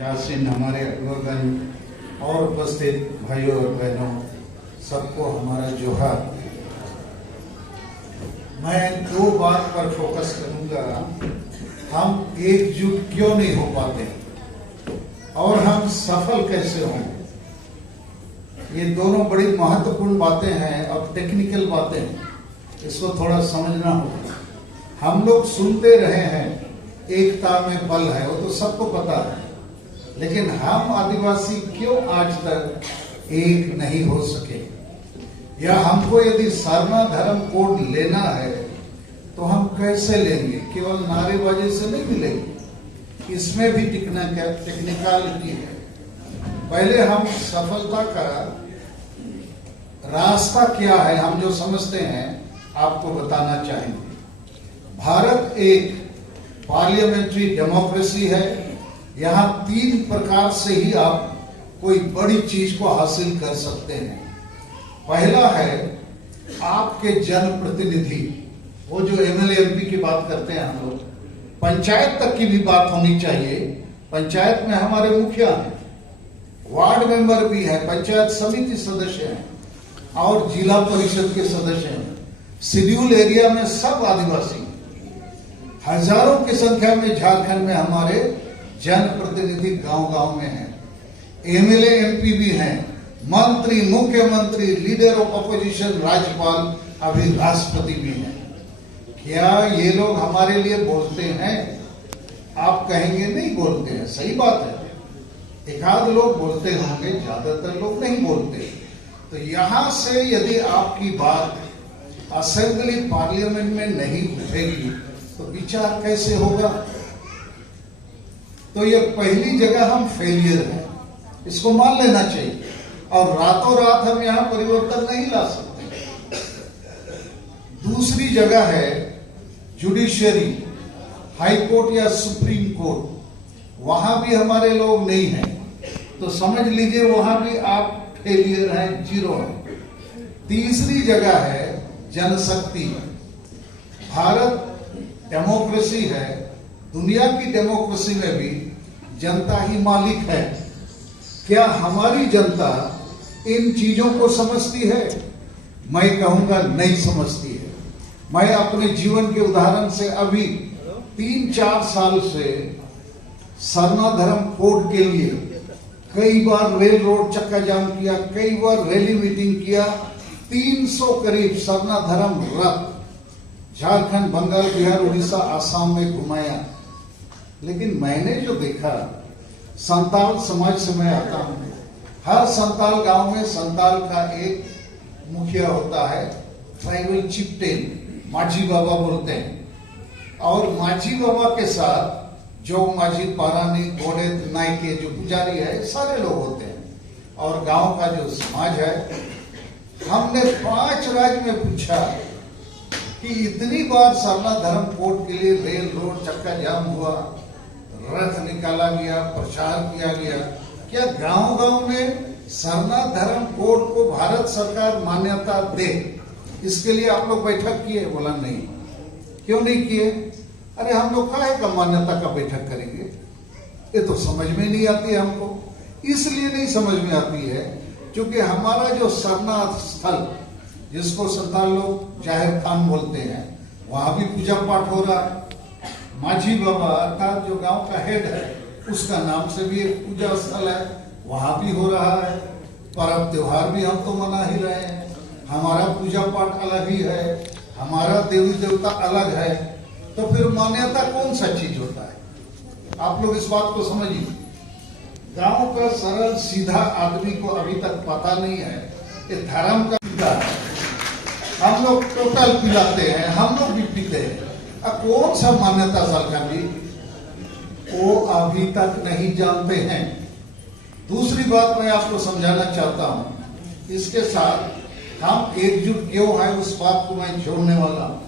यासीन, हमारे अकबरगंज और उपस्थित भाइयों और बहनों, सबको हमारा जोहार। मैं दो बात पर फोकस करूंगा। हम एकजुट क्यों नहीं हो पाते और हम सफल कैसे होंगे। ये दोनों बड़ी महत्वपूर्ण बातें हैं और टेक्निकल बातें हैं, इसको थोड़ा समझना होगा। हम लोग सुनते रहे हैं एकता में बल है, वो तो सबको पता है, लेकिन हम आदिवासी क्यों आज तक एक नहीं हो सके। या हमको यदि सरना धर्म कोड लेना है तो हम कैसे लेंगे। केवल नारेबाजी से नहीं मिलेगी, इसमें भी टेक्निकलिटी है। पहले हम सफलता का रास्ता क्या है, हम जो समझते हैं आपको बताना चाहेंगे। भारत एक पार्लियामेंट्री डेमोक्रेसी है। यहाँ 3 प्रकार से ही आप कोई बड़ी चीज को हासिल कर सकते हैं। पहला है आपके जनप्रतिनिधि, वो जो एमएलए एमपी की बात करते हैं हम लोग, पंचायत तक की भी बात होनी चाहिए। पंचायत में हमारे मुखिया हैं, वार्ड मेंबर भी है, पंचायत समिति सदस्य हैं और जिला परिषद के सदस्य हैं। शेड्यूल एरिया में सब आदिवासी, हजारों की संख्या में झारखंड में हमारे जनप्रतिनिधि गांव-गांव में हैं। एमएलए एमपी भी हैं, मंत्री, मुख्यमंत्री, लीडर ऑफ अपोजिशन, राज्यपाल, अभी राष्ट्रपति भी हैं। क्या ये लोग हमारे लिए बोलते हैं? आप कहेंगे नहीं बोलते हैं, सही बात है। एक आध लोग बोलते होंगे, ज्यादातर लोग नहीं बोलते। तो यहां से यदि आपकी बात असेंबली पार्लियामेंट में नहीं उठेगी तो विचार कैसे होगा। तो ये पहली जगह हम फेलियर हैं, इसको मान लेना चाहिए। और रातों रात हम यहां परिवर्तन नहीं ला सकते। दूसरी जगह है जुडिशियरी, हाई कोर्ट या सुप्रीम कोर्ट, वहां भी हमारे लोग नहीं हैं। तो समझ लीजिए वहां भी आप फेलियर हैं, जीरो हैं। तीसरी जगह है जनशक्ति। भारत डेमोक्रेसी है, दुनिया की डेमोक्रेसी में भी जनता ही मालिक है। क्या हमारी जनता इन चीजों को समझती है? मैं कहूंगा नहीं समझती है। मैं अपने जीवन के उदाहरण से अभी 3-4 साल से सरना धर्म कोड के लिए कई बार रेल रोड चक्का जाम किया, कई बार रैली मीटिंग किया। 300 करीब सरना धर्म रथ झारखंड, बंगाल, बिहार, उड़ीसा, आसाम में घुमाया। लेकिन मैंने जो देखा, संताल समाज से मैं आता हूं, हर संताल गांव में संताल का एक मुखिया होता है, ट्राइबल चिफ्टेन, माझी बाबा बोलते हैं। और माझी बाबा के साथ जो माझी, पारानी, घोड़े, नायके, जो पुजारी है, सारे लोग होते हैं। और गांव का जो समाज है, हमने 5 राज्य में पूछा कि इतनी बार सरना धर्म कोड के लिए रेल रोड चक्का जाम हुआ, रथ निकाला गया, प्रचार किया गया, क्या गांव-गांव में सरना धर्म कोड को भारत सरकार मान्यता दे, इसके लिए आप लोग बैठक किए? बोला नहीं। क्यों नहीं किए? अरे हम लोग काहे का मान्यता का बैठक करेंगे, ये तो समझ में नहीं आती हमको। इसलिए नहीं समझ में आती है क्योंकि हमारा जो सरना स्थल, जिसको संताल लोग जाहिर खान बोलते हैं, वहां भी पूजा पाठ हो रहा है। माझी बाबा अर्थात जो गांव का हेड है, उसका नाम से भी एक पूजा स्थल है, वहां भी हो रहा है। पर्व त्योहार भी हम तो मना ही रहे हैं। हमारा पूजा पाठ अलग ही है, हमारा देवी देवता अलग है। तो फिर मान्यता कौन सा चीज होता है? आप लोग इस बात को समझिए। गांव का सरल सीधा आदमी को अभी तक पता नहीं है कि धर्म का सीधा है। हम लोग टोटल पिलाते हैं, हम लोग भी पीते हैं। अब कौन सा मान्यता सरकारी, वो अभी तक नहीं जानते हैं। दूसरी बात मैं आपको समझाना चाहता हूं, इसके साथ हम एकजुट क्यों है उस बात को मैं जोड़ने वाला हूं।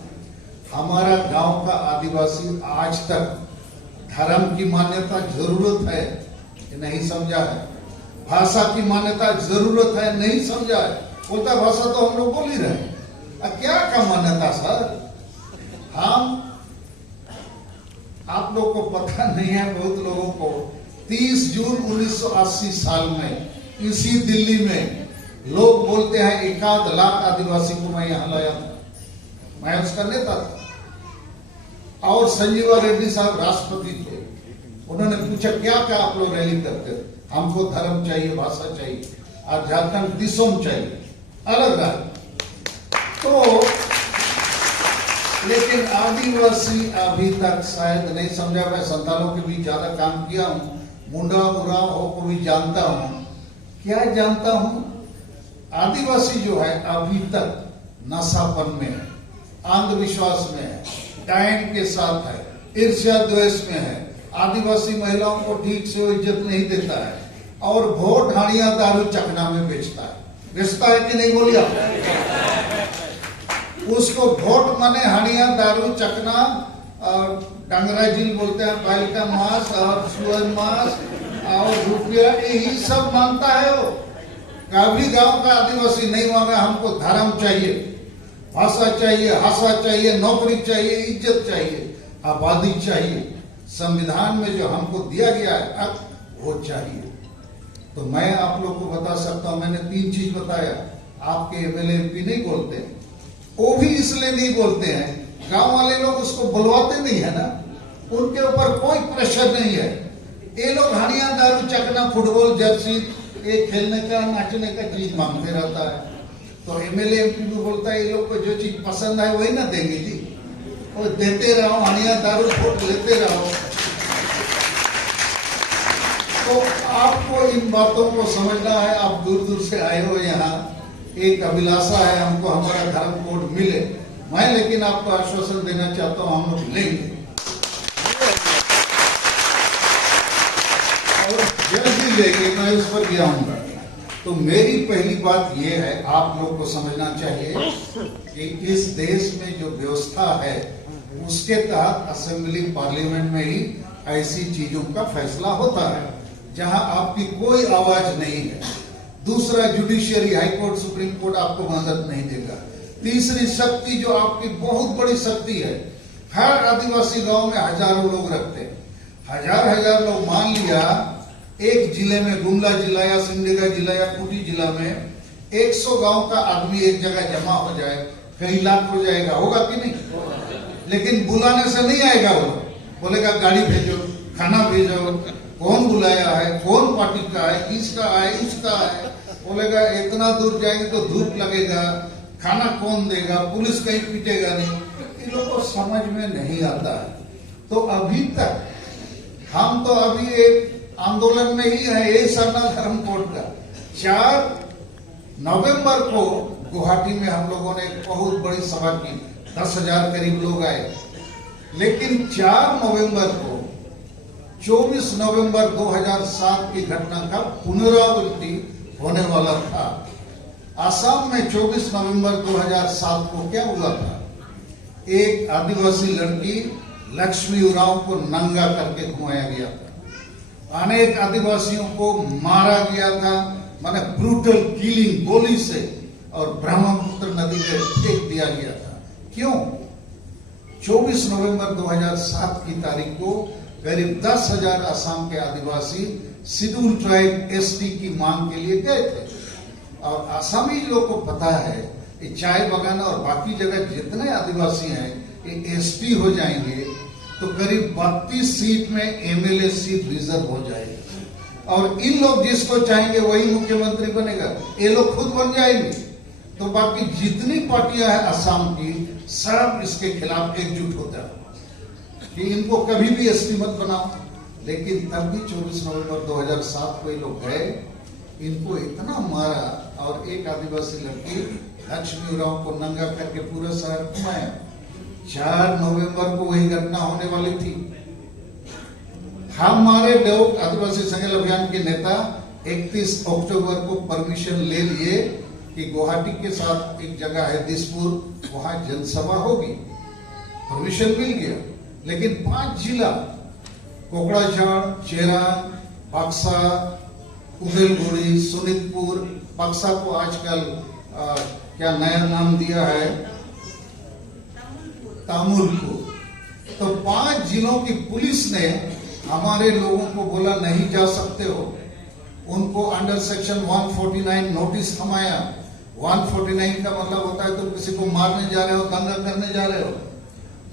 हमारा गांव का आदिवासी आज तक धर्म की मान्यता जरूरत है नहीं समझा है, भाषा की मान्यता जरूरत है नहीं समझा है। बोलता भाषा तो हम लोग बोल ही रहे हैं, क्या का मान्यता सर? हम आप लोग को पता नहीं है, बहुत लोगों को 30 जून 1980 साल में इसी दिल्ली में लोग बोलते हैं 1 लाख आदिवासी को मैं यहां लाया था, मैं उसका नेता था। और संजीवा रेड्डी साहब राष्ट्रपति थे, उन्होंने पूछा क्या क्या आप लोग रैली करते हो? हमको धर्म चाहिए, भाषा चाहिए, आध्यात्मिक दिशों चाहिए, अलग रहा। तो लेकिन आदिवासी अभी तक शायद नहीं समझा। मैं संतानों के भी ज्यादा काम किया हूं, मुंडा उराव हो को भी जानता हूं। क्या जानता हूं? आदिवासी जो है अभी तक नशापन में है, अंधविश्वास में है, डायन के साथ है, ईर्ष्या द्वेष में है, आदिवासी महिलाओं को ठीक से वो इज्जत नहीं देता है, और वोट हाड़िया दारू चकना में बेचता है कि नहीं? बोलिए। उसको वोट माने हाड़िया दारू चकना, डंगरा झील बोलते हैं, बैल का मांस और सुअर मांस और रुपया, यही सब मांगता है वो। कभी गांव का आदिवासी नहीं मांगा हमको धर्म चाहिए, भाषा चाहिए, हासा चाहिए, नौकरी चाहिए, इज्जत चाहिए, आबादी चाहिए। संविधान में जो हमको दिया गया है अब वो चाहिए। तो मैं आप लोग को बता सकता हूं, मैंने 3 चीज बताया। आपके एमएलए एमपी नहीं बोलते, वो भी इसलिए नहीं बोलते हैं, गांव वाले लोग उसको बुलवाते नहीं है ना, उनके ऊपर कोई प्रेशर नहीं है। ये लोग हाड़िया दारू चकना, फुटबॉल जर्सी, ये खेलने का नाचने का चीज मांगते रहता है। तो एमएलए एमपी भी बोलता है ये लोग को जो चीज पसंद है वही ना देंगे जी, वो देते रहो, हाड़िया दारू वोट लेते रहो। तो आपको इन बातों को समझना है। आप दूर दूर से आए हो यहाँ, एक अभिलाषा है हमको हमारा धर्म कोड मिले। मैं लेकिन आपको आश्वासन देना चाहता हूं, हम लोग लेंगे और जल्दी लेंगे, मैं उस पर भी आऊंगा। तो मेरी पहली बात यह है, आप लोग को समझना चाहिए कि इस देश में जो व्यवस्था है उसके तहत असेंबली पार्लियामेंट में ही ऐसी चीजों का फैसला होता है जहां आपकी कोई आवाज नहीं है। दूसरा, judiciary, high court, supreme court आपको मदद नहीं देगा। तीसरी शक्ति जो आपकी बहुत बड़ी शक्ति है, हर आदिवासी गांव में हजारों लोग रखते हैं, हजार लोग। मान लिया एक जिले में, गुमला जिला या सिमडेगा जिला या खूंटी जिला में 100 गांव का आदमी एक जगह जमा हो जाए, कई लाख हो जाएगा, होगा कि नहीं? लेकिन बुलाने से नहीं आएगा, वो बोलेगा गाड़ी भेजो, खाना भेजो, कौन बुलाया है, कौन पार्टी का है, किसका है, इसका है, बोलेगा इतना दूर जाएंगे तो धूप लगेगा, खाना कौन देगा, पुलिस कहीं पीटेगा नहीं। इन लोगों को समझ में नहीं आता है। तो अभी तक हम तो अभी एक आंदोलन में ही है, ये सरना धर्म कोड का। 4 नवंबर को गुवाहाटी में हम लोगों ने एक बहुत बड़ी सभा की, 10,000 करीब लोग आए। लेकिन 4 नवंबर को 24 नवंबर 2007 की घटना का पुनरावृत्ति होने वाला था। असम में 24 नवंबर 2007 को क्या हुआ था? एक आदिवासी लड़की लक्ष्मी उरांव को नंगा करके घुमाया गया था, अनेक आदिवासियों को मारा गया था, माने ब्रूटल किलिंग, गोली से, और ब्रह्मपुत्र नदी में फेंक दिया गया था। क्यों? 24 नवंबर 2007 की तारीख को करीब 10,000 असम के आदिवासी शेड्यूल ट्राइब एसटी की मांग के लिए गए थे। और आसामी लोग को पता है कि चाय बगान और बाकी जगह जितने आदिवासी हैं ये एसटी हो जाएंगे तो करीब 32 सीट में एमएलए सीट रिजर्व हो जाएगी, और इन लोग जिसको चाहेंगे वही मुख्यमंत्री बनेगा, ये लोग खुद बन जाएंगे। तो बाकी जितनी पार्टियां हैं असम की, सब इसके खिलाफ एकजुट होता है कि इनको कभी भी एसटी मत बनाओ। लेकिन तब भी 24 नवंबर 2007 को ये लोग गए, इनको इतना मारा, और एक आदिवासी लड़की लक्ष्मी उरांव को नंगा करके पूरा शहर घुमाया। 4 नवंबर को वही घटना होने वाली थी। हमारे लोग आदिवासी संघर्ष अभियान के नेता 31 अक्टूबर को परमिशन ले लिए कि गुवाहाटी के साथ एक जगह है दिसपुर, वहां जनसभा होगी। परमिशन मिल गया। लेकिन 5 जिला, कोकड़ाझाड़, चेरांग, बक्सा, उदलगुड़ी, सोनितपुर, बक्सा को आजकल क्या नया नाम दिया है, तामुलपुर। तो 5 जिलों की पुलिस ने हमारे लोगों को बोला नहीं जा सकते हो, उनको अंडर सेक्शन 149 नोटिस थमाया। 149 का मतलब होता है तुम किसी को मारने जा रहे हो, दंगा करने जा रहे हो,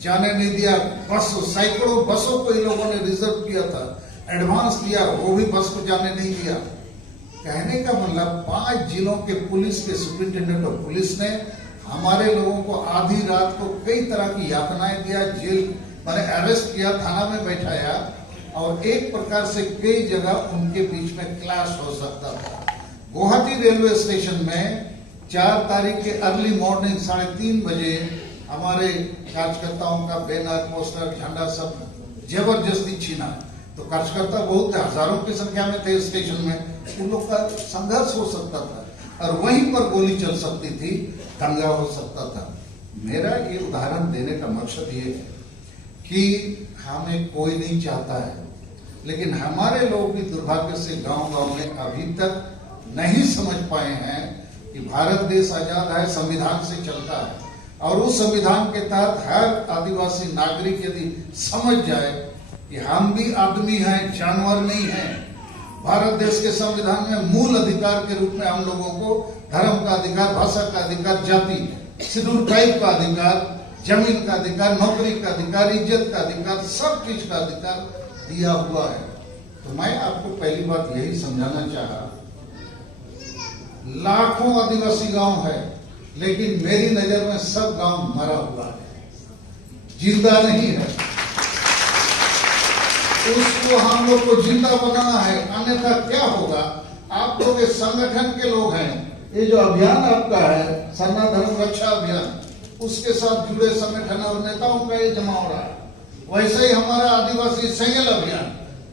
जाने नहीं दिया। सैकड़ों बसों को इन लोगों ने रिजर्व किया था, एडवांस दिया, वो भी बस को जाने नहीं दिया। कहने का मतलब 5 जिलों के पुलिस के सुपरिंटेंडेंट ऑफ पुलिस ने हमारे लोगों को आधी रात को कई तरह की यातनाएं दिया, जेल मैंने अरेस्ट किया, थाना में बैठाया, और एक प्रकार से कई जगह उनके बीच में क्लैश हो सकता था। गुवाहाटी रेलवे स्टेशन में 4 तारीख के अर्ली मॉर्निंग 3:30 बजे हमारे कार्यकर्ताओं का बैनर, पोस्टर, झंडा सब जबरदस्ती छीना। तो कार्यकर्ता बहुत थे, हजारों की संख्या में थे स्टेशन में, उन लोग का संघर्ष हो सकता था और वहीं पर गोली चल सकती थी, दंगा हो सकता था। मेरा ये उदाहरण देने का मकसद ये है कि हमें कोई नहीं चाहता है, लेकिन हमारे लोग भी दुर्भाग्य से गांव-गांव में अभी तक नहीं समझ पाए हैं कि भारत देश आजाद है, संविधान से चलता है, और उस संविधान के तहत हर आदिवासी नागरिक यदि समझ जाए कि हम भी आदमी हैं, जानवर नहीं हैं। भारत देश के संविधान में मूल अधिकार के रूप में हम लोगों को धर्म का अधिकार, भाषा का अधिकार, जाति, शेड्यूल ट्राइब का अधिकार, जमीन का अधिकार, नौकरी का अधिकार, इज्जत का अधिकार, सब चीज का अधिकार दिया हुआ है। तो मैं आपको पहली बात यही समझाना चाहा, लाखों आदिवासी गांव है, लेकिन मेरी नजर में सब गांव मरा हुआ है, जिंदा नहीं है। उसको हम लोग को जिंदा बनाना है, अन्यथा क्या होगा? आप लोग इस संगठन के लोग हैं, ये जो अभियान आपका है सरना धर्म रक्षा अभियान, उसके साथ जुड़े संगठन और नेताओं का ये जमा हो रहा है। वैसे ही हमारा आदिवासी संगल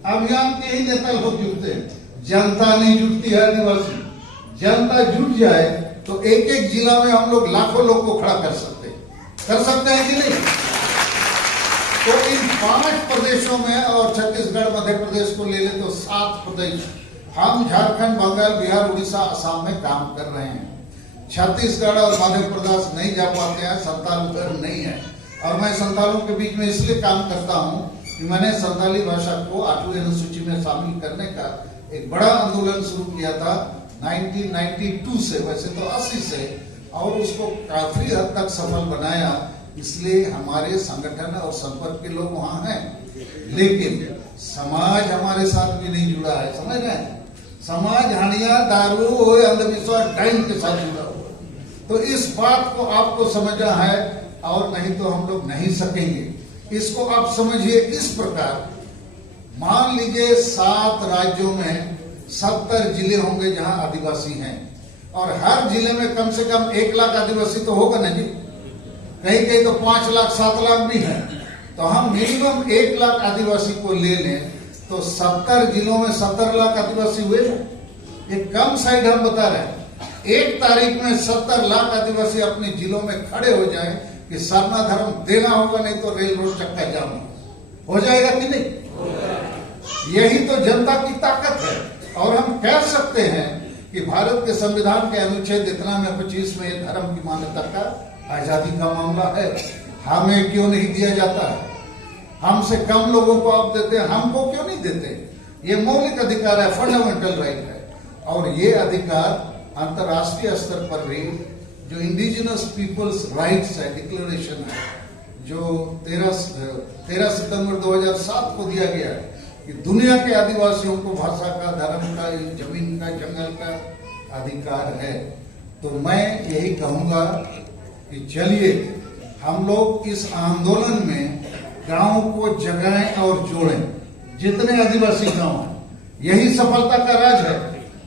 अभियान के ही नेता लोग जुटते हैं, जनता नहीं जुटती है। आदिवासी जनता जुट जाए तो एक एक जिला में हम लोग लाखों लोग को खड़ा कर सकते हैं कि नहीं? तो इन 5 प्रदेशों में, और छत्तीसगढ़ मध्य प्रदेश को ले ले तो 7 प्रदेश, हम झारखंड, बंगाल, बिहार, उड़ीसा, असम में काम कर रहे हैं। छत्तीसगढ़ और मध्य प्रदेश नहीं जा पाते हैं, संताल उधर नहीं है। और मैं संतालों के बीच में इसलिए काम करता हूं कि मैंने संताली भाषा को 8वीं अनुसूची में शामिल करने का एक बड़ा आंदोलन शुरू किया था 1992 से, वैसे तो 80 से, और उसको काफी हद तक सफल बनाया। इसलिए हमारे संगठन और संपर्क के लोग वहां हैं, लेकिन समाज हमारे साथ भी नहीं जुड़ा है। समझ रहे हैं? समाज हणिया, दारू, अंधविश्वास, डाइन के साथ जुड़ा हुआ। तो इस बात को आपको समझना है, और नहीं तो हम लोग नहीं सकेंगे। इसको आप समझिए इस प्रकार, मान लीजिए 7 राज्यों में 70 जिले होंगे जहां आदिवासी हैं, और हर जिले में कम से कम 1 लाख आदिवासी तो होगा ना जी, कहीं कहीं तो 5 लाख 7 लाख भी हैं। तो हम मिनिमम 1 लाख आदिवासी को ले लें तो 70 जिलों में 70 लाख आदिवासी हुए ना। ये कम साइड हम बता रहे हैं। 1 तारीख में 70 लाख आदिवासी अपने जिलों में खड़े हो जाएं कि सरना धर्म देना होगा, नहीं तो रेल रोड चक्का जाम हो जाएगा कि नहीं? यही तो जनता की ताकत है। और हम कह सकते हैं कि भारत के संविधान के अनुच्छेद इतना में 25 में धर्म की मान्यता का आजादी का मामला है। हमें क्यों नहीं दिया जाता है? हमसे कम लोगों को आप देते हैं, हमको क्यों नहीं देते? ये मौलिक अधिकार है, फंडामेंटल राइट है। और ये अधिकार अंतर्राष्ट्रीय स्तर पर भी जो इंडिजिनस पीपल्स राइट्स है, डिक्लेरेशन है, जो 13 सितंबर 2007 को दिया गया है कि दुनिया के आदिवासियों को भाषा का, धर्म का, जमीन का, जंगल का अधिकार है। तो मैं यही कहूंगा कि चलिए हम लोग इस आंदोलन में गांव को जगाएं और जोड़ें। जितने आदिवासी गांव हैं, यही सफलता का राज है।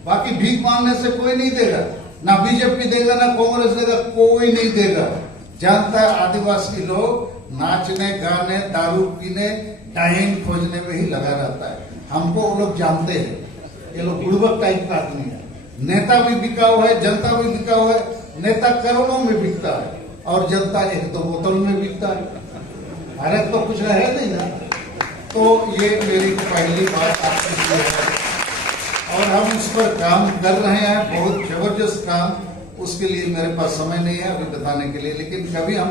बाकी भीख मांगने से कोई नहीं देगा, ना बीजेपी देगा, ना कांग्रेस देगा, कोई नहीं देगा। जानता है आदिवासी लोग नाचने, गाने, दारू पीने, टाइम खोजने में ही लगा रहता है। हमको वो लोग जानते हैं, ये लोग बुड़बक टाइप का आदमी है। नेता भी बिका हुआ है, जनता भी बिका हुआ है। नेता करोड़ों में बिकता है और जनता 1-2 बोतल में बिकता है। भारत तो कुछ है नहीं ना। तो ये मेरी पहली बात आपके लिए है, और हम इस पर काम कर रहे हैं, बहुत जबरदस्त काम। उसके लिए मेरे पास समय नहीं है अभी बताने के लिए, लेकिन कभी हम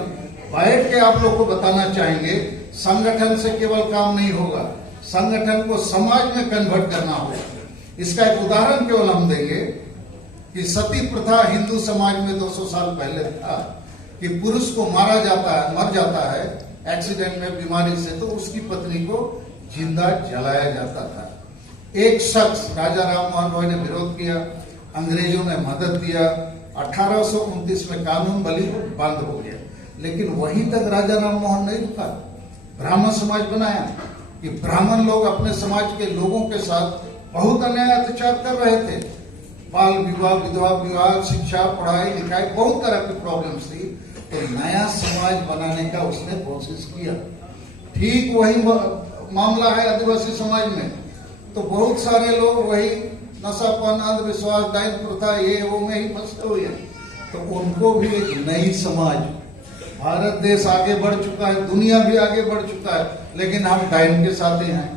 बैठ के आप लोग को बताना चाहेंगे। संगठन से केवल काम नहीं होगा, संगठन को समाज में कन्वर्ट करना होगा। इसका एक उदाहरण केवल हम देंगे कि सती प्रथा हिंदू समाज में 200 साल पहले था कि पुरुष को मर जाता है एक्सीडेंट में, बीमारी से, तो उसकी पत्नी को जिंदा जलाया जाता था। एक शख्स राजा राम मोहन रॉय ने विरोध किया, अंग्रेजों ने मदद दिया, 1829 में कानून बली बंद हो गया। लेकिन वहीं तक राजा राम मोहन नहीं रुका, ब्राह्मण समाज बनाया कि ब्राह्मण लोग अपने समाज के लोगों के साथ बहुत अन्याय अत्याचार कर रहे थे। बाल विवाह, विधवा विवाह, शिक्षा, पढ़ाई लिखाई, बहुत तरह की प्रॉब्लम्स थी। तो नया समाज बनाने का उसने कोशिश किया। ठीक वही मामला है आदिवासी समाज में। तो बहुत सारे लोग वही नशापान, अंधविश्वास, डाइन प्रथा, ये वो में ही फंसे हुए हैं। तो उनको भी एक नई समाज, भारत देश आगे बढ़ चुका है, दुनिया भी आगे बढ़ चुका है, लेकिन हम डाइन के साथ ही हैं।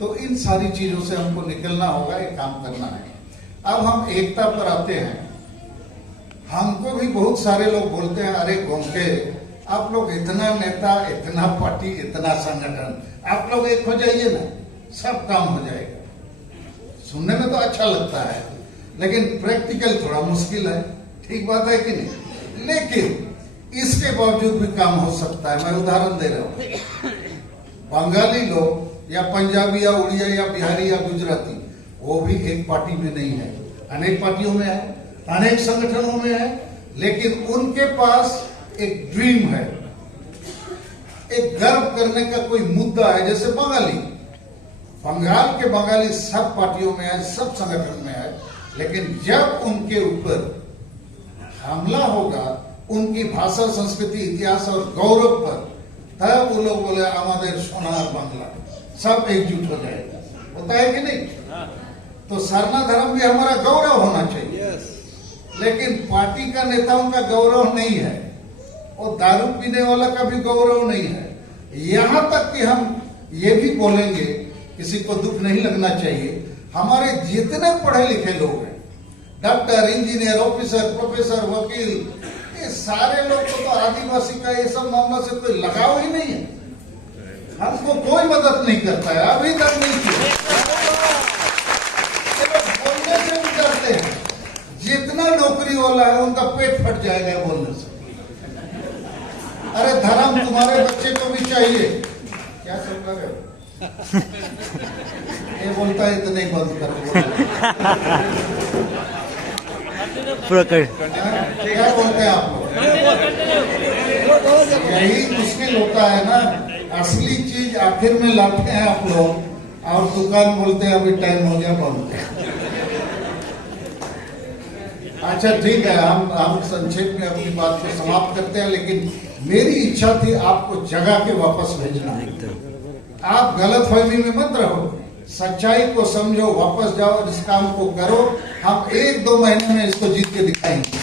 तो इन सारी चीजों से हमको निकलना होगा, एक काम करना है। अब हम एकता पर आते हैं। हमको भी बहुत सारे लोग बोलते हैं, अरे गोमके, आप लोग इतना नेता, इतना पार्टी, इतना संगठन, आप लोग एक हो जाइए ना, सब काम हो जाएगा। सुनने में तो अच्छा लगता है, लेकिन प्रैक्टिकल थोड़ा मुश्किल है। ठीक बात है कि नहीं? लेकिन इसके बावजूद भी काम हो सकता है। मैं उदाहरण दे रहा हूं, बंगाली लोग या पंजाबी या उड़िया या बिहारी या गुजराती, वो भी एक पार्टी में नहीं है, अनेक पार्टियों में है, अनेक संगठनों में है, लेकिन उनके पास एक ड्रीम है, एक गर्व करने का कोई मुद्दा है। जैसे बंगाल के बंगाली सब पार्टियों में है, सब संगठन में है, लेकिन जब उनके ऊपर हमला होगा उनकी भाषा, संस्कृति, इतिहास और गौरव पर, तब वो लोग बोले हमारे सोनार बांग्ला, सब एकजुट हो जाएगा। होता है कि नहीं? तो सरना धर्म भी हमारा गौरव होना चाहिए। लेकिन पार्टी का नेताओं का गौरव नहीं है, और दारू पीने वाला का भी गौरव नहीं है। यहां तक कि हम ये भी बोलेंगे, किसी को दुख नहीं लगना चाहिए, हमारे जितने पढ़े लिखे लोग हैं, डॉक्टर, इंजीनियर, ऑफिसर, प्रोफेसर, वकील, ये सारे लोग को तो आदिवासी का ये सब मामला से कोई लगाव ही नहीं है। हमको कोई मदद नहीं करता है, अभी तक नहीं किया। बोलने से भी डरते हैं। जितना नौकरी वाला है उनका पेट फट जाएगा बोलने से। अरे धर्म तुम्हारे बच्चे को भी चाहिए। क्या सब कर रहे हो? ये बोलता है तो नहीं बंद कर। क्या बोलते हैं आप लोग? यही मुश्किल होता है ना, असली चीज आखिर में लाते हैं आप लोग, और दुकान बोलते हैं अभी टाइम हो गया बंद। अच्छा ठीक है, हम संक्षेप में अपनी बात को समाप्त करते हैं। लेकिन मेरी इच्छा थी आपको जगा के वापस भेजना। आप गलतफहमी में मत रहो, सच्चाई को समझो, वापस जाओ और इस काम को करो। हम 1-2 महीने में इसको जीत के दिखाएंगे।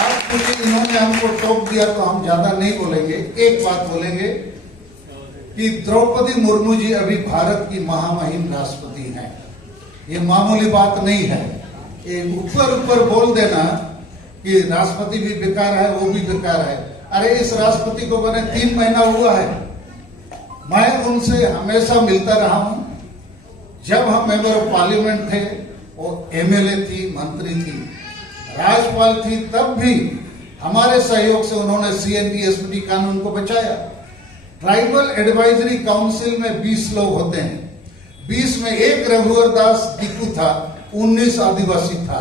अब क्योंकि इन्होंने हमको टोक दिया तो हम ज्यादा नहीं बोलेंगे, एक बात बोलेंगे कि द्रौपदी मुर्मू जी अभी भारत की महामहिम राष्ट्रपति हैं। ये मामूली बात नहीं है। ये ऊपर बोल देना कि राष्ट्रपति भी बेकार है, वो भी बेकार है। अरे इस राष्ट्रपति को बने 3 महीना हुआ है। मैं उनसे हमेशा मिलता रहा हूं। जब हम मेंबर ऑफ पार्लियामेंट थे, वो एमएलए थी, मंत्री थी, राज्यपाल थी, तब भी हमारे सहयोग से उन्होंने CNT-SPD कानून को बचाया। ट्राइबल एडवाइजरी काउंसिल में 20 लोग होते हैं। 20 में एक रघुवर दास दिक्कू था, 19 आदिवासी था।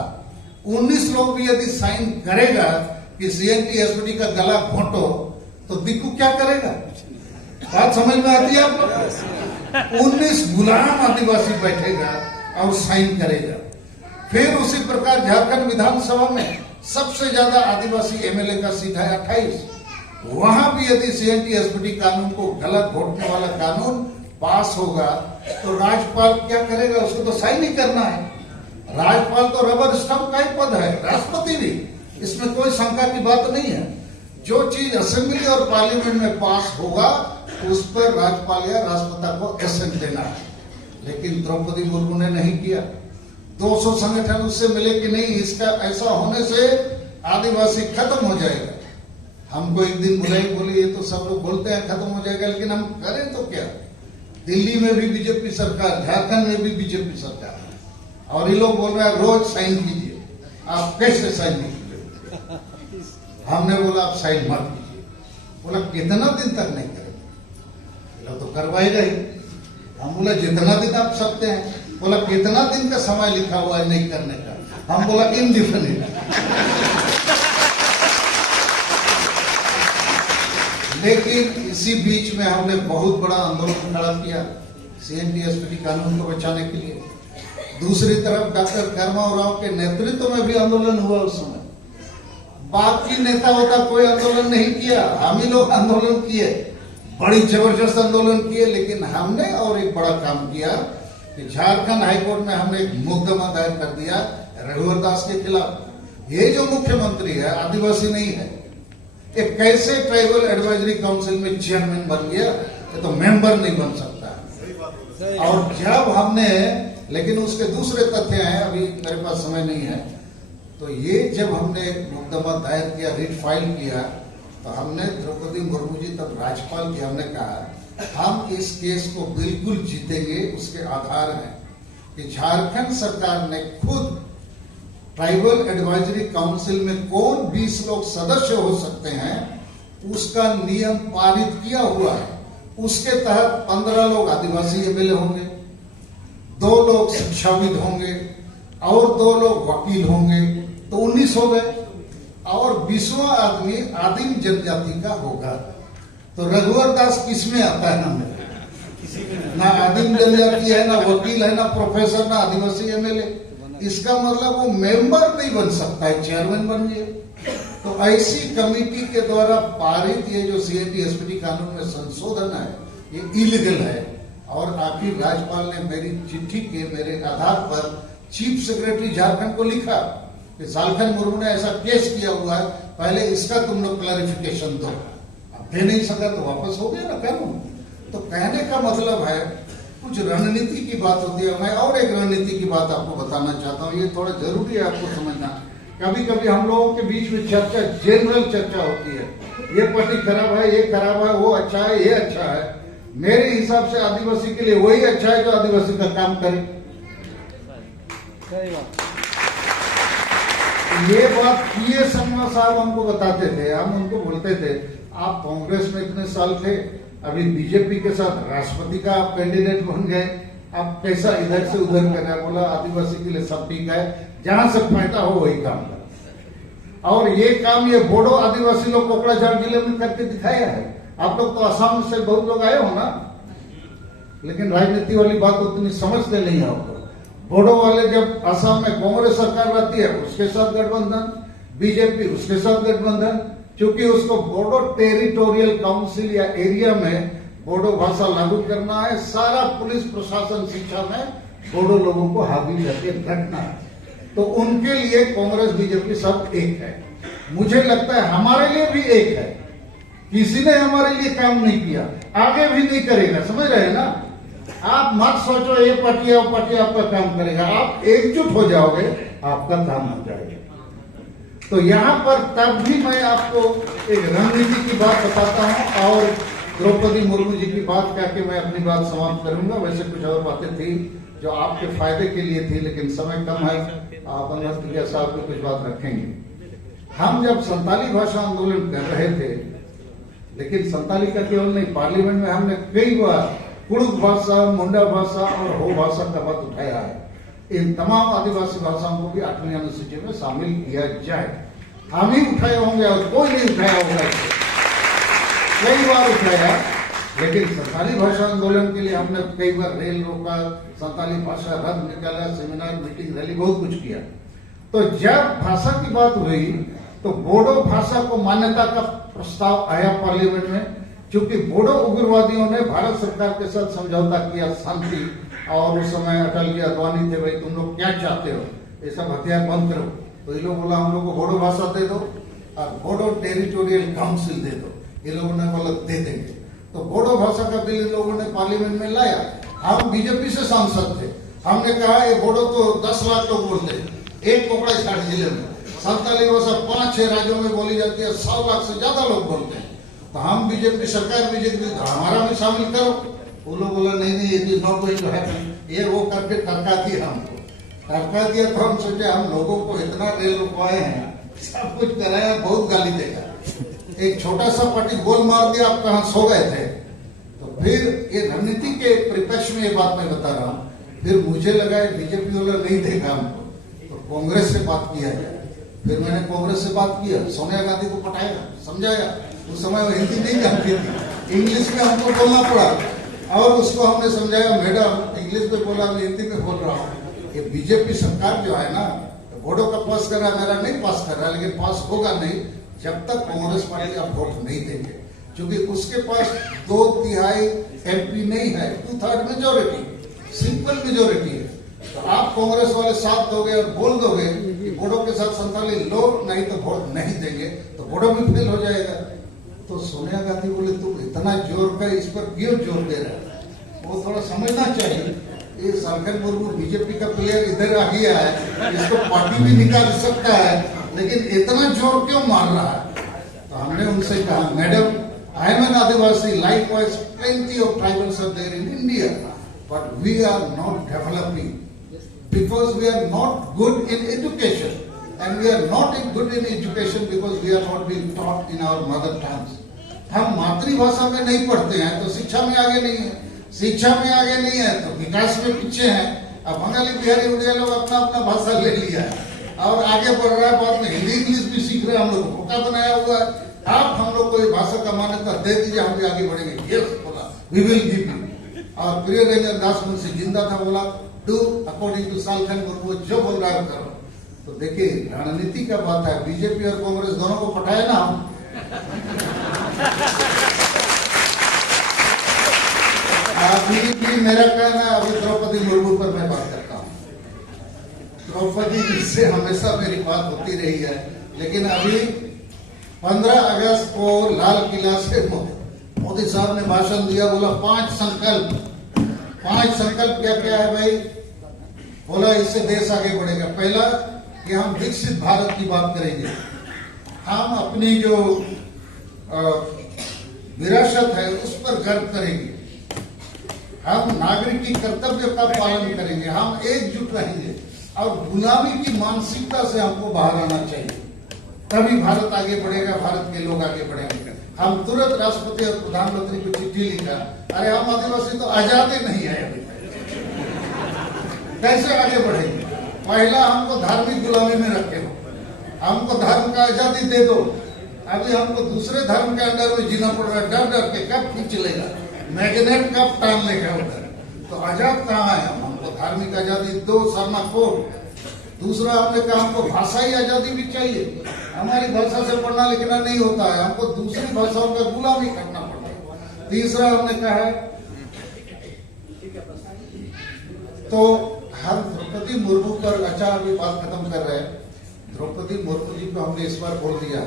19 लोग भी यदि साइन करेगा कि CNT-SPD का गला घोटो, तो दिक्कू क्या करेगा? बात समझ में आती है आपको? 19 गुलाम आदिवासी बैठेगा और साइन करेगा। फिर उसी प्रकार झारखंड विधानसभा में सबसे ज्यादा आदिवासी एमएलए का सीट है 28। वहां भी यदि CNT-SPD कानून को गलत घोटने वाला कानून पास होगा तो राज्यपाल क्या करेगा? उसको तो साइन ही करना है। राज्यपाल तो रबर स्टंप का ही पद है, राष्ट्रपति भी, इसमें कोई शंका की बात नहीं है। जो चीज असेंबली और पार्लियामेंट में पास होगा उस पर राज्यपाल या राष्ट्रपति को एसेंट देना है। लेकिन द्रौपदी मुर्मू ने नहीं किया। 200 संगठन उससे मिले कि नहीं, इसका ऐसा होने से आदिवासी खत्म हो जाएगा। हमको एक दिन बुलाई, बोले ये तो सब लोग बोलते हैं खत्म हो जाएगा, लेकिन हम करें तो क्या। दिल्ली में भी बीजेपी सरकार, झारखंड में भी बीजेपी सरकार, और ये लोग बोल रहे हैं रोज साइन कीजिए। आप कैसे साइन नहीं कीजिए? हमने बोला आप साइन मत कीजिए। बोला कितना दिन तक नहीं करेंगे? बोला तो करवाएगा ही। हम बोला जितना दिन आप सकते हैं। बोला कितना दिन का समय लिखा हुआ है नहीं करने का? हम बोला इनडिफिनिट। लेकिन इसी बीच में हमने बहुत बड़ा आंदोलन खड़ा किया CNTSPT कानून को बचाने के लिए। दूसरी तरफ डॉक्टर कर्माव राव के नेतृत्व में भी आंदोलन हुआ उस समय। बाकी नेताओं का कोई आंदोलन नहीं किया, हम ही लोग आंदोलन किए, बड़ी जबरदस्त आंदोलन किए। लेकिन हमने और एक बड़ा काम किया कि झारखंड हाईकोर्ट में हमने एक मुकदमा दायर कर दिया रघुवर दास के खिलाफ। ये जो मुख्यमंत्री है आदिवासी नहीं है, एक कैसे ट्राइबल एडवाइजरी काउंसिल में चेयरमैन बन गया? ये तो मेंबर नहीं बन सकता। और जब हमने, लेकिन उसके दूसरे तथ्य हैं, अभी मेरे पास समय नहीं है। तो ये जब हमने मुकदमा दायर किया, रिट फाइल किया, तो हमने द्रौपदी मुर्मू जी तब राज्यपाल की, हमने कहा हम इस केस को बिल्कुल जीतेंगे। उसके आधार है कि झारखंड सरकार ने खुद ट्राइबल एडवाइजरी काउंसिल में कौन 20 लोग सदस्य हो सकते हैं उसका नियम पारित किया हुआ है। उसके तहत 15 लोग आदिवासी MLA होंगे, 2 लोग शिक्षाविद होंगे और 2 लोग वकील होंगे, तो 19 हो गए। और 20वां आदमी आदिम जनजाति का होगा। तो रघुवर दास किसमें आता है? ना आदिम जनजाति है, ना वकील है, ना प्रोफेसर, ना आदिवासी MLA। इसका मतलब वो मेंबर नहीं बन सकता है, चेयरमैन बन गए। तो ऐसी कमेटी के द्वारा पारित ये जो CNTSPT कानून में संशोधन है, ये इलीगल है। और आखिर राज्यपाल ने मेरी चिट्ठी के मेरे आधार पर चीफ सेक्रेटरी झारखंड को लिखा कि झारखंड मुर्मू ने ऐसा केस किया हुआ है, पहले इसका तुम लोग क्लैरिफिकेशन दो। अब दे नहीं सका तो वापस हो गया ना कानून। तो कहने का मतलब है कुछ रणनीति की बात होती है। मैं और एक रणनीति की बात आपको बताना चाहता हूँ, ये थोड़ा जरूरी है आपको समझना। कभी कभी हम लोगों के बीच में चर्चा, जनरल चर्चा होती है, ये पार्टी खराब है, ये खराब है, वो अच्छा है, ये अच्छा है। मेरे हिसाब से आदिवासी के लिए वही अच्छा है जो आदिवासी का काम करे। ये बात किए शर्मा साहब हमको बताते थे, हम उनको बोलते थे आप कांग्रेस में इतने साल थे, अभी बीजेपी के साथ राष्ट्रपति का आप कैंडिडेट बन गए, आप कैसा इधर से उधर कर रहे? बोला आदिवासी के लिए सब ठीक है, जहां से फायदा हो वही काम कर। और ये काम ये बोडो आदिवासी लोग कोकराझार जिले में करके दिखाया है। आप लोग तो असम से बहुत लोग आए हो ना, लेकिन राजनीति वाली बात उतनी समझते नहीं है आपको। बोडो वाले जब असम में कांग्रेस सरकार रहती है उसके साथ गठबंधन, बीजेपी उसके साथ गठबंधन, क्योंकि उसको बोडो टेरिटोरियल काउंसिल या एरिया में बोडो भाषा लागू करना है। सारा पुलिस प्रशासन शिक्षा में बोडो लोगों को हावी करके रखना है। तो उनके लिए कांग्रेस बीजेपी सब एक है। मुझे लगता है हमारे लिए भी एक है। किसी ने हमारे लिए काम नहीं किया, आगे भी नहीं करेगा। समझ रहे हैं ना? आप मत सोचो ये पार्टी वो पार्टी आपका काम करेगा। आप एकजुट हो जाओगे, आपका काम हो जाएगा। तो यहाँ पर तब भी मैं आपको एक रणनीति की बात बताता हूँ और द्रौपदी मुर्मू जी की बात कह के मैं अपनी बात समाप्त करूंगा। वैसे कुछ और बातें थी जो आपके फायदे के लिए थी, लेकिन समय कम है। आप अनहद साहब को कुछ बात रखेंगे। हम जब संताली भाषा आंदोलन कर रहे थे, लेकिन संताली का केवल नहीं, पार्लियामेंट में हमने कई बार कुड़ुक भाषा, मुंडा भाषा और हो भाषा का बात उठाया है। इन तमाम आदिवासी भाषाओं को भी 8वीं अनुसूची में शामिल किया जाए। हम ही उठाए होंगे और कोई नहीं उठाया होगा, कई बार उठाया। लेकिन संताली भाषा आंदोलन के लिए हमने कई बार रेल रोका, संताली भाषा रथ निकाला, सेमिनार, मीटिंग, रैली, बहुत कुछ किया। तो जब भाषा की बात हुई तो बोडो भाषा को मान्यता का प्रस्ताव आया पार्लियामेंट में, क्योंकि बोडो उग्रवादियों ने भारत सरकार के साथ समझौता किया शांति, और उस समय अटल जी अडवाणी थे, भाई तुम लोग क्या चाहते हो, ये सब हथियार बंद करो। तो ये लोग बोला हम लोग को बोडो भाषा दे दो और बोडो टेरिटोरियल काउंसिल दे दो। ये लोगों ने बोला दे देंगे। तो बोडो भाषा का बिल लोगों ने पार्लियामेंट में लाया। हम बीजेपी से सांसद थे, हमने कहा ये बोडो तो 10 लाख लोग बोलते हैं एक कोकराझार जिले में, संताली भाषा 5-6 राज्यों में बोली जाती है, 100 लाख से ज्यादा लोग बोलते हैं। तो हम बीजेपी सरकार, बीजेपी हमारा भी शामिल करो। वो लोग बोला नहीं, it is not going to happen. ये वो करके टरका दिया हमको, टरका दिया। तो हम सोचे हम लोगों को इतना रेल रुकवाए हैं, सब कुछ कराया, बहुत गाली देगा। एक छोटा सा पार्टी गोल मार दिया, आप कहाँ सो गए थे। तो फिर ये रणनीति के परिप्रेक्ष्य में ये बात मैं बता रहा हूँ। फिर मुझे लगा बीजेपी वाला नहीं देगा हमको, तो कांग्रेस से बात किया जाए। फिर मैंने कांग्रेस से बात किया, सोनिया गांधी को पटाया, समझाया। उस समय वो हिंदी नहीं जानती थी, इंग्लिश में हमको बोलना पड़ा, और उसको हमने समझाया, मैडम इंग्लिश में बोला, मैं हिंदी में बोल रहा हूँ। ये बीजेपी सरकार जो है ना, वोटों का पास कर रहा है, मेरा नहीं पास कर रहा, लेकिन पास होगा नहीं जब तक कांग्रेस पार्टी आप वोट नहीं देंगे, क्योंकि उसके पास 2/3 MP नहीं है, 2/3 मेजोरिटी, सिंपल मेजोरिटी है। तो आप कांग्रेस वाले साथ दोगे और बोल दोगे कि वोटों के साथ संताली लोग नहीं तो वोट नहीं देंगे, तो वोटों भी फेल हो जाएगा। तो सोनिया गांधी बोले तुम इतना जोर का इस पर क्यों जोर दे रहे हो, वो थोड़ा समझना चाहिए। ये सालखन मुर्मू बीजेपी का प्लेयर इधर आ गया है, इसको पार्टी भी निकाल सकता है, लेकिन इतना जोर क्यों मार रहा है। तो हमने उनसे कहा, madam I am an Adivasi, likewise plenty of tribals are there in India, but we are not developing because we are not good in education, and we are not good in education because we are not being taught in our mother tongues. हम मातृभाषा में नहीं पढ़ते हैं तो शिक्षा में आगे नहीं है, शिक्षा में आगे नहीं है तो विकास में पीछे हैं। अब बंगाली, बिहारी, उड़िया लोग अपना अपना भाषा ले लिया है और आगे बढ़ रहा है, बाद में हिंदी इंग्लिश भी सीख रहे हैं। हम लोग को धोखा बनाया हुआ है। आप हम लोग को ये भाषा का मान्यता दे दीजिए, हम भी आगे बढ़ेंगे। यस बोला, वी विल गिव यू। और प्रिय रंजन दास मुंशी जिंदा था, बोला do according to Salkhan Murmu, जो बोल रहा है करो। तो देखिए रणनीति का बात है, बीजेपी और कांग्रेस दोनों को पटाया ना हम। अभी भी मेरा कहना है, अभी द्रौपदी मुर्मू पर मैं बात करता हूँ। द्रौपदी जी से हमेशा मेरी बात होती रही है, लेकिन अभी 15 अगस्त को लाल किला से मोदी साहब ने भाषण दिया, बोला 5 संकल्प। 5 संकल्प क्या क्या है भाई? बोला इससे देश आगे बढ़ेगा। पहला कि हम विकसित भारत की बात करेंगे, हम अपनी जो विरासत है उस पर गर्व करेंगे, हम नागरिक की कर्तव्य का पालन करेंगे, हम एकजुट रहेंगे और गुलामी की मानसिकता से हमको बाहर आना चाहिए, तभी भारत आगे बढ़ेगा, भारत के लोग आगे बढ़ेंगे। हम तुरंत राष्ट्रपति और प्रधानमंत्री को चिट्ठी लिखा, अरे हम आदिवासी तो आजादी नहीं है अभी, कैसे आगे बढ़ेंगे? पहला हमको धार्मिक गुलामी में रखे हो, हमको धर्म का आजादी दे दो। अभी हमको दूसरे धर्म के अंदर में जीना पड़ रहा है, डर डर के कब खींच लेगा, मैग्नेट कब टान लेगा उधर। तो आजाद कहाँ है? हमको धार्मिक आजादी दो, सरना कोड। दूसरा हमने कहा हमको भाषाई आजादी भी चाहिए, हमारी भाषा से पढ़ना लिखना नहीं होता है, हमको दूसरी भाषाओं का गुलामी करना पड़ता है। तीसरा हमने कहा है, तो हम द्रौपदी मुर्मू पर, अच्छा अभी बात खत्म कर रहे हैं। द्रौपदी मुर्मू जी को हमने इस बार बोल दिया,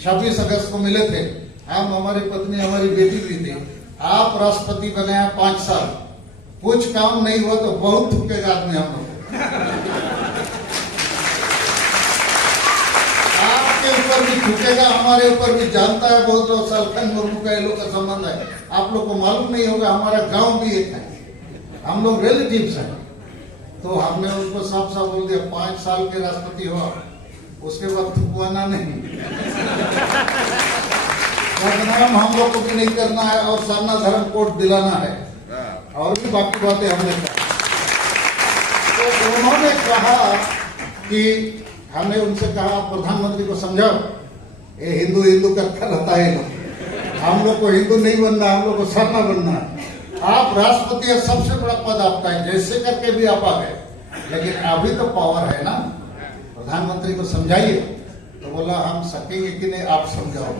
26 अगस्त को मिले थे हम, हमारी पत्नी हमारी बेटी भी थी। आप राष्ट्रपति बने हैं 5 साल, कुछ काम नहीं हुआ तो बहुत थूकेगा आदमी हम लोग। आपके ऊपर भी थूकेगा, हमारे ऊपर भी। जानता है बहुत लोग सालखन मुर्मू का लोग का संबंध है, आप लोग को मालूम नहीं होगा, हमारा गांव भी एक है, हम लोग रिलेटिव्स हैं। तो हमने उनको साफ साफ बोल दिया, 5 साल के राष्ट्रपति हो, उसके बाद थुकवाना नहीं, बदनाम हम लोग को भी नहीं करना है और सरना धर्म कोड दिलाना है, और भी बाकी बातें हमने कहा। तो उन्होंने कहा कि हमने उनसे कहा प्रधानमंत्री को समझाओ, ये हिंदू हिंदू करता रहता है लोग, हम लोग को हिंदू नहीं बनना, हम लोग को सरना बनना है। आप राष्ट्रपति है, सबसे बड़ा पद आपका है, जैसे करके भी आप आ गए, लेकिन अभी तो पावर है ना, प्रधानमंत्री को समझाइए। तो बोला हम सकेंगे कि नहीं, आप समझाओ।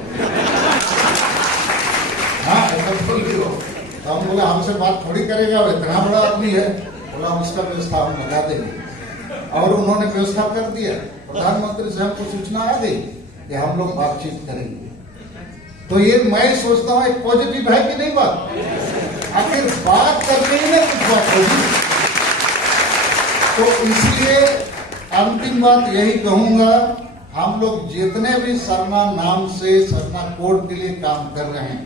हाँ ऐसा बोल रही हो। तो हम बोला हमसे बात थोड़ी करेगा, वो इतना बड़ा आदमी है। बोला उसका व्यवस्था हम लगा देंगे, और उन्होंने व्यवस्था कर दिया। प्रधानमंत्री से हमको सूचना आ गई कि हम लोग बातचीत करेंगे। तो ये मैं सोचता हूँ एक पॉजिटिव है कि नहीं बात? आखिर बात करके ही ना कुछ बात होगी। तो इसलिए अंतिम बात यही कहूंगा, हम लोग जितने भी सरना नाम से सरना कोड के लिए काम कर रहे हैं,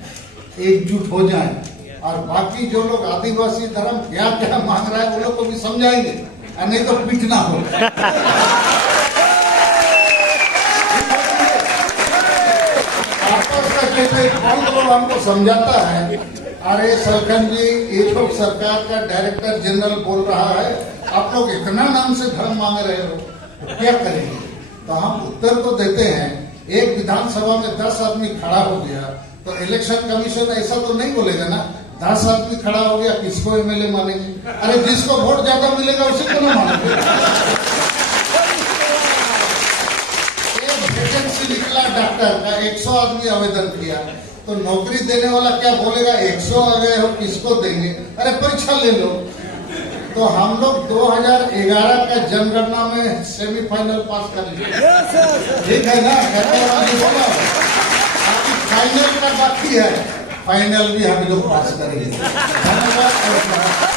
एकजुट हो जाएं और बाकी जो लोग आदिवासी धर्म क्या क्या मांग रहा है वो लोग को भी समझाएंगे, और नहीं तो पीटना होगा। आपस का जैसे कौन लोग हमको समझाता है, अरे सलखन जी ये लोग सरकार का डायरेक्टर जनरल बोल रहा है, आप लोग इतना नाम से धर्म मांग रहे हो, तो क्या करेंगे? तो हम उत्तर तो देते हैं, एक विधानसभा में 10 आदमी खड़ा हो गया तो इलेक्शन कमीशन ऐसा तो नहीं बोलेगा ना, 10 आदमी खड़ा हो गया किसको एमएलए मानेंगे? अरे जिसको वोट ज्यादा मिलेगा उसी को ना मानेंगे। एक वैकेंसी निकला डॉक्टर का, 100 आदमी आवेदन किया, तो नौकरी देने वाला क्या बोलेगा, 100 आ गए हो किसको देंगे? अरे परीक्षा ले लो। तो हम लोग 2011 का जनगणना में सेमीफाइनल पास कर लिए, ठीक है ना? बोला अभी फाइनल का बाकी है, फाइनल भी हम लोग पास करेंगे। धन्यवाद।